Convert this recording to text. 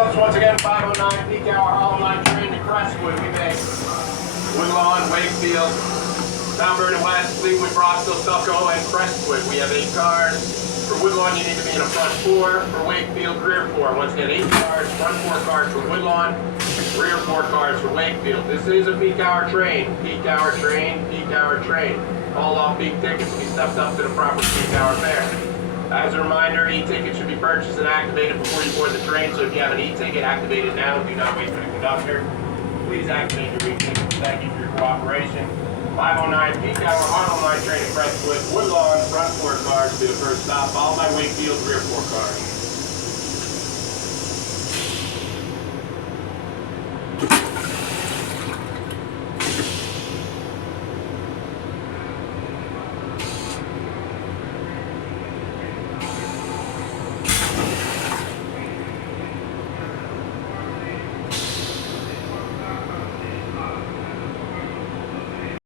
folks, once again, 509 peak hour Hollow Line train to Crestwood. We make Woodlawn, Wakefield, Mount Vernon West, Fleetwood, Broxville, Stucco, and Crestwood. We have 8 cars. For Woodlawn, you need to be in a front 4. For Wakefield, rear 4. Once again, 8 cars, front 4 cars for Woodlawn, rear 4 cars for Wakefield. This is a peak hour train. Peak hour train, peak hour train. All off-peak tickets will be stepped up to the proper peak hour fare. As a reminder, e-tickets should be purchased and activated before you board the train, so if you have an e-ticket, activate it now. Do not wait for the conductor. Please activate your e-tickets. Thank you for your cooperation. 509 peak hour Harlem Line train to Crestwood, Woodlawn, front 4 cars to the first stop, followed by Wakefield, rear 4 cars.